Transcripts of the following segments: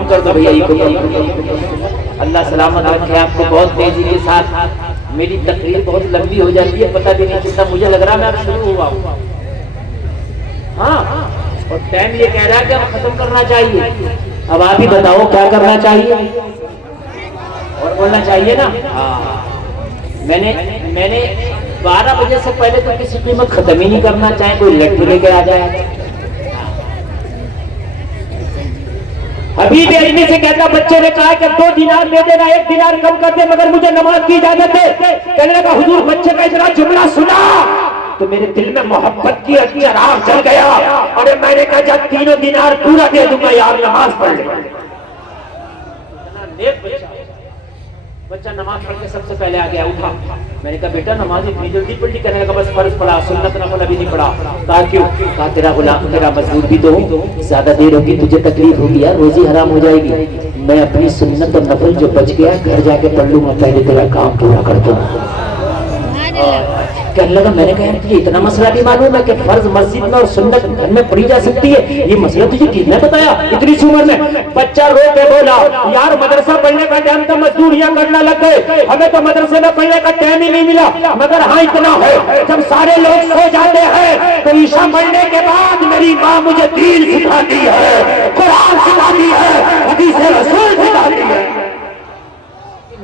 کم کر دو بھیا، اللہ سلامت رکھے آپ کو بہت تیزی کے ساتھ۔ میری تقریر بہت لمبی ہو جاتی ہے، پتہ بھی نہیں چلتا، مجھے لگ رہا میں اب شروع ہوا ہوں، ہاں، اور ٹائم یہ کہہ رہا ہے کہ اب ختم کرنا چاہیے۔ اب آپ ہی بتاؤ کیا کرنا چاہیے اور بولنا چاہیے نا؟ میں نے 12 بجے سے پہلے تو کسی قیمت ختم ہی نہیں کرنا، چاہے کوئی لٹھی لے کے آ جائے۔ حبیب اجمی سے کہتا بچے نے کہا کہ 2 دینار دے دینا، 1 دینار کم کر دے مگر مجھے نماز کی اجازت دے۔ کہنے لگا حضور بچے کا اتنا جملہ سنا تو میرے دل میں محبت کی چراغ جل گیا، اور میں نے کہا جب 3 دینار پورا دے دوں گا یار نماز پڑھ لے۔ بچہ نماز پڑھ کے سب سے پہلے آ گیا، اٹھا۔ میں نے کہا بیٹا نماز اتنی جلدی پڑھ لی؟ کہنے لگا بس فرض پڑھا، سنت نفل ابھی نہیں پڑھا۔ کہا کیوں؟ کہا تیرا غلام تیرا مزدور بھی تو زیادہ دیر ہوگی، تجھے تکلیف ہوگی یار، روزی حرام ہو جائے گی، میں اپنی سنت اور نفل جو بچ گیا گھر جا کے پڑھ لوں گا، پہلے تیرا کام پورا کر دوں۔ کہنے لگا میں نے کہا تجھے اتنا مسئلہ بھی معلوم ہے کہ فرض مسجد میں اور سنت گھر میں پڑھی جا سکتی ہے؟ یہ مسئلہ تجھے کس نے بتایا اتنی سی عمر میں؟ بچہ رو کے بولا یار مدرسہ پڑھنے کا ٹائم تو مزدوریاں کرنا لگ گئے، ہمیں تو مدرسے میں پڑھنے کا ٹائم ہی نہیں ملا، مگر ہاں اتنا ہے جب سارے لوگ سو جاتے ہیں تو عشاء پڑھنے کے بعد میری ماں مجھے دین سکھاتی ہے، قرآن سکھاتی ہے، حدیث رسول سکھاتی ہے۔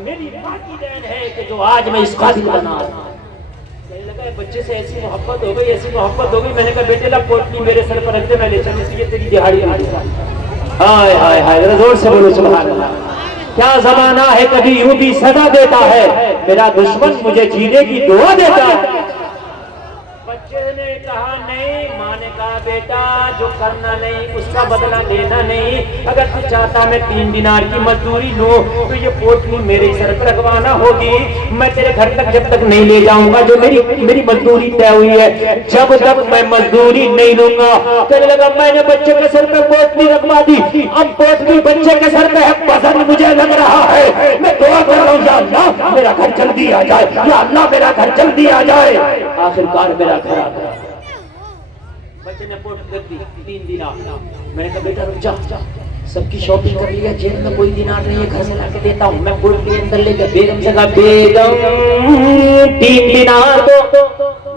میری ماں کی دین ہے کہ جو آج میں اس قابل بنا۔ بچے سے ایسی محبت ہو گئی، ایسی محبت ہو گئی، میں نے کہا بیٹے لا پوٹلی میرے سر پر رکھ دے، میں لے چلوں، یہ تیری دہاڑی آ جائے۔ ہائے ہائے ہائے، ذرا زور سے بولو سبحان اللہ۔ کیا زمانہ ہے کبھی یوں بھی سزا دیتا ہے، میرا دشمن مجھے جینے کی دعا دیتا ہے۔ بچے نے کہا نہیں، ماں نے کہا بیٹا جو کرنا نہیں اس کا بدلہ لینا نہیں، اگر تو چاہتا میں 3 دینار کی مزدوری لوں تو یہ پوٹلی میرے سر پر رکھوانا ہوگی، میں تیرے گھر تک جب تک نہیں لے جاؤں گا جو میری مزدوری طے ہوئی ہے، جب تک میں مزدوری نہیں لوں گا۔ کہنے لگا میں نے بچے کے سر پہ پوٹلی رکھوا دی، اب پوٹلی بچے کے سر پہ ہے، وزن مجھے لگ رہا ہے، میں دعا کر رہا ہوں یا اللہ میرا گھر جلدی آ جائے، یا اللہ میرا گھر جلدی آ جائے۔ آخر کار میرا گھر آ گیا۔ بچے نے پوٹلی رکھ دی 3 دینار۔ میں نے کہا بیٹا رک جا، سب کی شاپنگ کر لی ہے، جیب میں کوئی دینار نہیں ہے، گھر سے لا کے دیتا ہوں۔ میں پوٹلی اندر لے کے بیگم سے کہا بیگم 3 دینار دو۔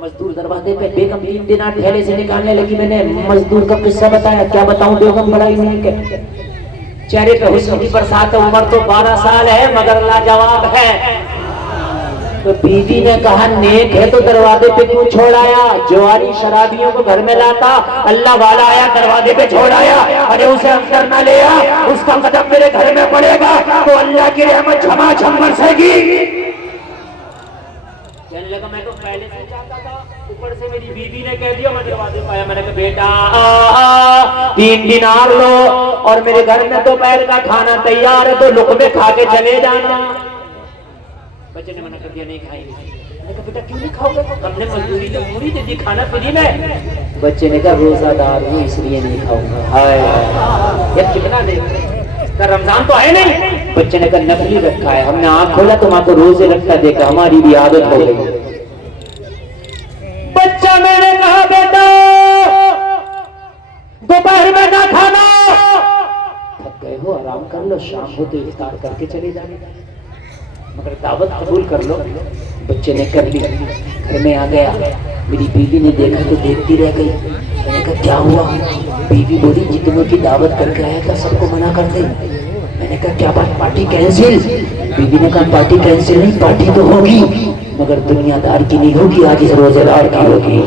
مزدور دروازے پہ، بیگم 3 دینار تھیلے سے نکالنے لگی۔ میں نے مزدور کا قصہ بتایا، کیا بتاؤں بیگم بڑا ہی نہیں کہ چہرے پہ حسن کی برسات، عمر تو 12 سال ہے مگر لاجواب ہے۔ تو بیوی نے کہا نیک ہے تو دروازے پہ کیوں چھوڑ آیا؟ جواری شرابیوں کو گھر میں لاتا، اللہ والا آیا دروازے پہ چھوڑ آیا، ارے اسے اندر نہ لے آ، اس کا قدم میرے گھر میں پڑے گا تو اللہ کی رحمت جھما جھم برسے گی۔ کہنے لگا میں تو پہلے سے چاہتا تھا، اوپر سے میری بیوی نے کہہ دیا، میں دروازے پہ آیا۔ میں نے کہا بیٹا 3 دینار لو اور میرے گھر میں دوپہر کا کھانا تیار ہے تو لقمے کھا کے چلے جانا۔ بچے نے منع کر دیا نہیں کھائیں گے۔ میں نے کہا بیٹا کیوں نہیں کھاؤ گے؟ ہم نے مزدوری تو پوری دے دی، کھانا فری میں۔ بچے نے کہا روزہ دار ہوں اس لیے نہیں کھاؤں گا۔ ہائے یہ کتنا دے کا رمضان تو ہے نہیں۔ بچے نے کہا نفلی رکھا ہے، ہم نے آنکھ کھولا تو ماں کو روزے رکھتا دیکھا، ہماری بھی عادت ہو گئی۔ بچہ میں نے کہا بیٹا دوپہر میں نہ کھانا، تھک گئے ہو آرام کر لو، شام ہو تو افطار کر کے چلے جانے، مگر دعوت قبول کر لو۔ بچے نے کر لی، گھر میں آ گیا، میری بیوی نے دیکھا تو دیکھتی رہ گئی۔ میں نے کہا کیا ہوا؟ بیوی بولی جتنوں کی دعوت کر کے آیا تھا سب کو منع کر دے۔ میں نے کہا کیا بات پارٹی کینسل؟ بیوی نے کہا پارٹی کینسل نہیں، پارٹی تو ہوگی مگر دنیا دار کی نہیں ہوگی، آج اس روزے دار کی ہوگی،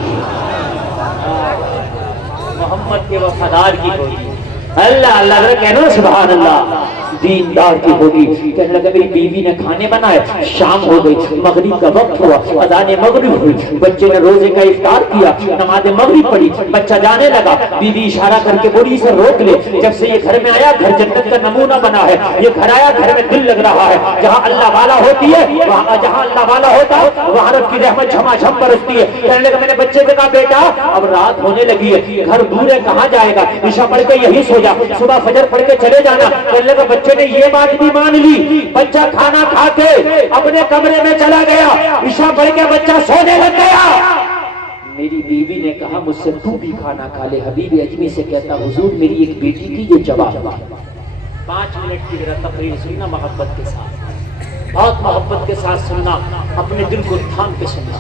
محمد کے وفادار کی ہوگی۔ اللہ اللہ کہنا سبحان اللہ، دیندار کی ہوگی۔ کہنے لگا میری بیوی نے کھانے بنائے، شام ہو گئی، مغرب کا وقت ہوا، اذان مغرب ہوئی، بچے نے روزے کا افطار کیا، نماز مغرب پڑھی، بچہ جانے لگا، بیوی اشارہ کر کے بولی اسے روک لے۔ جب سے یہ گھر میں آیا گھر جنت کا نمونہ بنا ہے، یہ گھر آیا گھر میں دل لگ رہا ہے، جہاں اللہ والا ہوتی ہے جہاں اللہ والا ہوتا ہے وہاں رب کی رحمت جھما جھم برستی ہے۔ کہنے لگا میں نے بچے سے کہا بیٹا اب رات ہونے لگی ہے، گھر دور ہے کہاں جائے گا، عشاء پڑھ کے یہی سو جا، صبح فجر پڑھ کے چلے جانا۔ کہنے لگا بچے نے یہ بات بھی مان لی، بچہ کھانا کھا کے اپنے کمرے میں چلا گیا، عشاء پڑھ کے بچہ سونے لگ گیا۔ میری بیوی نے کہا مجھ سے تو بھی کھانا کھا لے۔ حبیب اجمی سے کہتا حضور میری ایک بیٹی کی یہ جواب، 5 منٹ کی ذرا تقریر سننا محبت کے ساتھ، بہت محبت کے ساتھ سننا، اپنے دل کو تھام کے سننا۔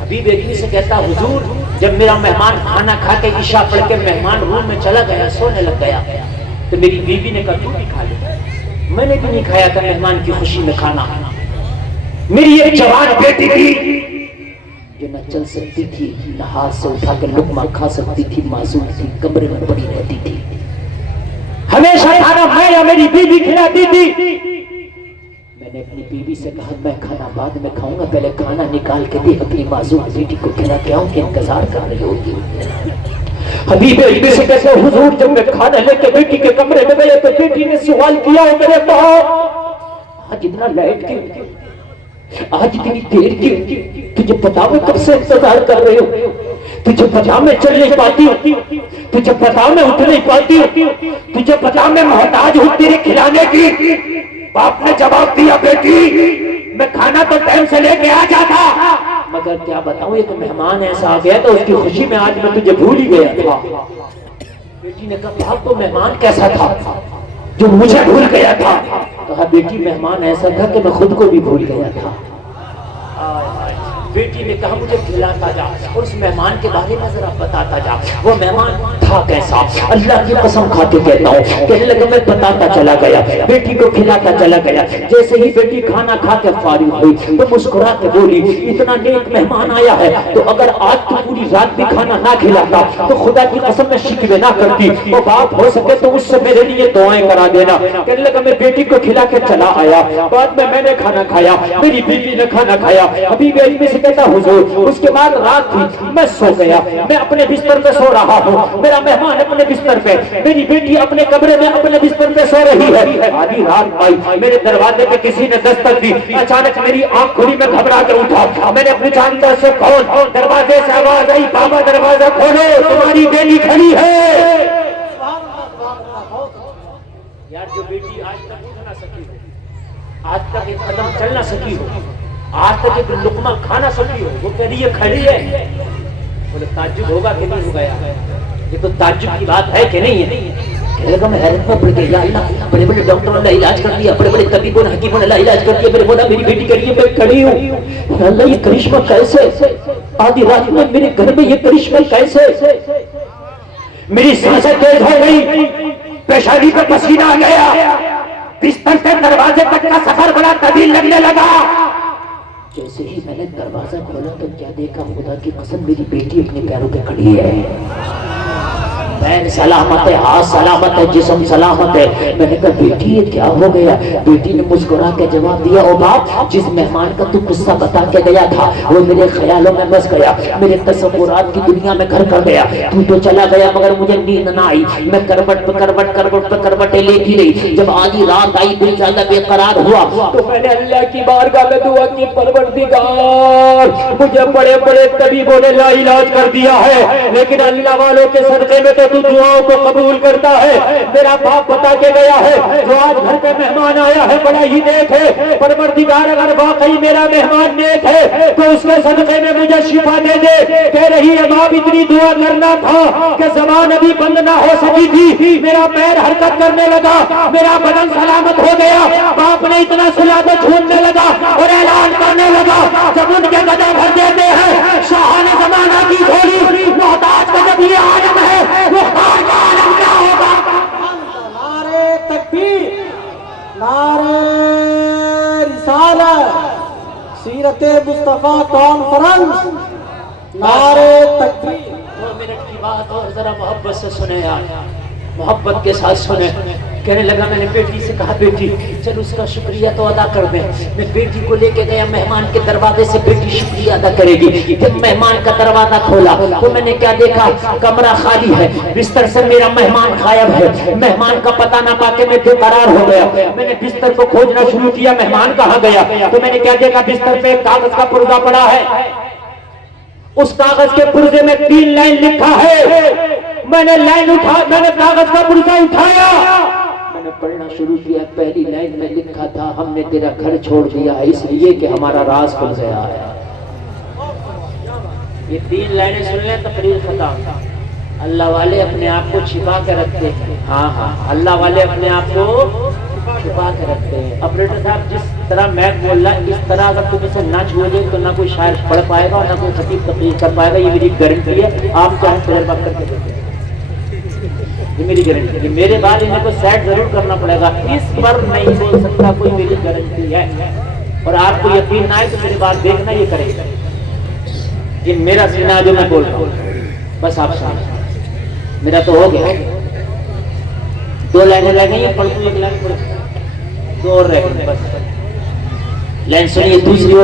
حبیب ایک سے کہتا حضور جب میرا مہمان کھانا کھا کے عشاء پڑھ کے مہمان روم میں چلا گیا، سونے لگ گیا، تو میری بیوی نے کہا تو بھی کھا لے۔ میں نے بھی نہیں کھایا تھا مہمان کی خوشی میں کھانا۔ میری ایک جوان بیٹی تھی جو نہ چل سکتی تھی، نہ ہاتھ سے اٹھا کے لقمہ کھا سکتی تھی، معصوم تھی، کمرے میں پڑی رہتی تھی، ہمیشہ کھانا میں یا میری بیوی کھلاتی تھی۔ میں نے اپنی بیوی سے کہا میں کھانا بعد میں کھاؤں گا، پہلے کھانا نکال کے دے، اپنی معصوم بیٹی کو کھلا کے آؤں کہ انتظار کر رہی ہوگی۔ حبیب علمی سے کہتے حضور جب میں کھانا لے کے بیٹی کے کمرے میں گیا تو بیٹی نے سوال کیا ہے میرے پاس آج اتنا لیٹ کیوں، آج اتنی دیر کیوں، تجھے پتا میں کب سے انتظار کر رہی ہوں، تجھے پتا میں چل نہیں پاتی ہوں، تجھے پتا میں اٹھ نہیں پاتی ہوں، تجھے پتا میں محتاج ہوں تیرے کھلانے کی۔ باپ نے جواب دیا بیٹی میں کھانا تو ٹائم سے لے کے آ جاتا، مگر کیا بتاؤں ایک مہمان ایسا آ گیا تو اس کی خوشی میں آج میں تجھے بھول ہی گیا تھا۔ بیٹی نے کہا باپ تو مہمان کیسا تھا جو مجھے بھول گیا تھا؟ کہا بیٹی مہمان ایسا تھا کہ میں خود کو بھی بھول گیا تھا۔ بیٹی نے کہا مجھے کھلاتا جا اور اس مہمان کے بارے میں ذرا بتاتا جا، وہ مہمان تھا کیسا؟ اللہ کی قسم کھا کے کہتا ہوں کہنے لگا میں بتاتا چلا گیا، بیٹی کو کھلاتا چلا گیا۔ جیسے ہی بیٹی کھانا کھا کے فارغ ہوئی تو مسکرا کے بولی اتنا نیک مہمان آیا ہے تو اگر آج تو پوری رات بھی کھانا نہ کھلاتا تو خدا کی قسم میں شکوے نہ کرتی، وہ باپ ہو سکے تو اس سے میرے لیے دعائیں کرا دینا۔ کہنے لگا میں بیٹی کو کھلا کے چلا آیا، بعد میں نے کھانا کھایا، میری بیوی نے کھانا کھایا۔ ابھی میں سے کہتا حضور اس کے بعد رات تھی میں سو گیا، میں اپنے بستر پہ سو رہا ہوں، میرا مہمان اپنے بستر پہ، میری بیٹی اپنے کمرے میں اپنے بستر پہ سو رہی ہے۔ آدھی رات آئی، میرے دروازے پہ کسی نے دستک دی، اچانک میری آنکھ کھلی، میں گھبرا کے اٹھا، میں نے اپنی جانتا سے کون؟ دروازے سے آواز آئی بابا دروازہ کھولو تمہاری بیٹی کھڑی ہے۔ یار جو بیٹی آج تک اٹھ نہ سکی ہو، آج تک ایک قدم چل نہ سکی ہو، آج تک ایک لقمہ کھانا سکی ہو، وہ کہہ رہی ہے کھڑی ہے، بولے تعجب ہوگا کہ نہیں ہوگا؟ یہ تو تعجب کی بات ہے کہ نہیں ہے؟ کہنے لگا میں حیرت میں پڑ گیا، یا اللہ بڑے بڑے ڈاکٹروں نے علاج کر دیا، بڑے بڑے طبیبوں نے حکیموں نے علاج کر دیا، میرے بولا میری بیٹی کہہ رہی ہے میں کھڑی ہوں۔ اللہ یہ کرشمہ کیسے؟ آدھی رات میں میرے گھر میں یہ کرشمہ کیسے؟ میری سانسیں تیز ہو گئی، پیشانی پہ پسینہ آ گیا، بستر سے دروازے تک کا سفر بڑا طویل لگنے لگا۔ جیسے ہی میں نے دروازہ کھولا تو کیا دیکھا، خدا کی قسم میری بیٹی اپنے پیروں پہ کھڑی ہے، پیر سلامت ہے، ہاتھ سلامت ہے، جسم سلامت ہے۔ میں نے کہا بیٹی یہ کیا ہو گیا؟ بیٹی نے مسکرا کے جواب دیا او باپ جس مہمان کا تو قصہ بتا کے گیا تھا وہ میرے خیالوں میں بس گیا، میرے تصورات کی دنیا میں گھر کر گیا، تو چلا گیا مگر مجھے نیند نہ آئی، میں کروٹ پہ کروٹیں لیتی رہی۔ جب آدھی رات آئی دل زیادہ بے قرار ہوا تو میں نے اللہ کی بارگاہ میں دعا کی پروردگار مجھے بڑے بڑے طبیبوں نے لا علاج کر دیا ہے لیکن اللہ والوں کے صدقے میں تو دعاؤں کو قبول کرتا ہے۔ میرا باپ بتا کے گیا ہے جو آج گھر پہ مہمان آیا ہے بڑا ہی نیک ہے، پروردگار اگر واقعی میرا مہمان نیک ہے تو اس کے صدقے میں مجھے شفا دے دے۔ کہہ رہی ہے باپ اتنی دعا کرنا تھا کہ زبان ابھی بند نہ ہو سکی تھی، میرا پیر حرکت کرنے لگا، میرا بدن سلامت ہو گیا۔ باپ نے اتنا سلا تو چھوڑنے لگا اور اعلان کرنے لگا جب ان کے گدے بھر دیتے ہیں شاہان زمانہ کی گھوڑی محتاج کا جب یہ عالم ہے محتاج کا عالم کیا ہوگا؟ نعرہ تکبیر، نعرہ رسالت، سیرت مصطفیٰ کانفرنس، نعرہ تکبیر۔ 2 منٹ کی بات اور ذرا محبت سے سنے یار، محبت کے ساتھ سنے۔ کہنے لگا میں نے بیٹی سے کہا بیٹی چل اس کا شکریہ تو ادا کر دیں۔ میں بیٹی کو لے کے گیا مہمان کے دروازے سے، بیٹی شکریہ ادا کرے گی۔ جب مہمان کا دروازہ کھولا تو میں نے کیا دیکھا، کمرہ خالی ہے، بستر سے میرا مہمان غائب ہے۔ مہمان کا پتہ نہ پا کے میں بے قرار ہو گیا، میں نے بستر کو کھوجنا شروع کیا مہمان کہاں گیا، تو میں نے کیا دیکھا بستر پہ ایک کاغذ کا پردہ پڑا ہے، اس کاغذ کے پردے میں 3 لائن لکھا ہے۔ میں نے کاغذ کا پردہ اٹھایا، میں نے پڑھنا شروع کیا۔ پہلی لائن میں لکھا تھا ہم نے تیرا گھر چھوڑ دیا ہے اس لیے کہ ہمارا راز کھل گیا ہے۔ یہ 3 لائنیں سن لیں تقریر ختم۔ اللہ والے اپنے آپ کو چھپا کے رکھتے ہیں. ہاں ہاں اللہ والے اپنے آپ کو چھپا کے رکھتے ہیں. آپریٹر صاحب جس طرح میں بول رہا اس طرح اگر تم اسے نہ چھوڑ دیں تو نہ کوئی شاعر پڑھ پائے گا اور نہ کوئی خطیب تقریر کر پائے گا. یہ میری گارنٹی ہے. آپ چاہیں تجربہ کر کے دیکھیں. یہ میری گارنٹی ہے. میرے بعد انہیں کو سیٹ ضرور کرنا پڑے گا. اس پر نہیں بول سکتا کوئی. میری گارنٹی ہے. اور آپ کو یقین نہ آئے تو میری بات دیکھنا یہ کرے گا. یہ میرا سینہ جو میں بول رہا ہوں بس آپ سمجھ. میرا تو ہو گیا. 2 لائنیں رہ گئی ہیں. پڑھ تو 1 لائن پڑھ. 2 اور رہ گئی بس. لائن سنیے دوسری.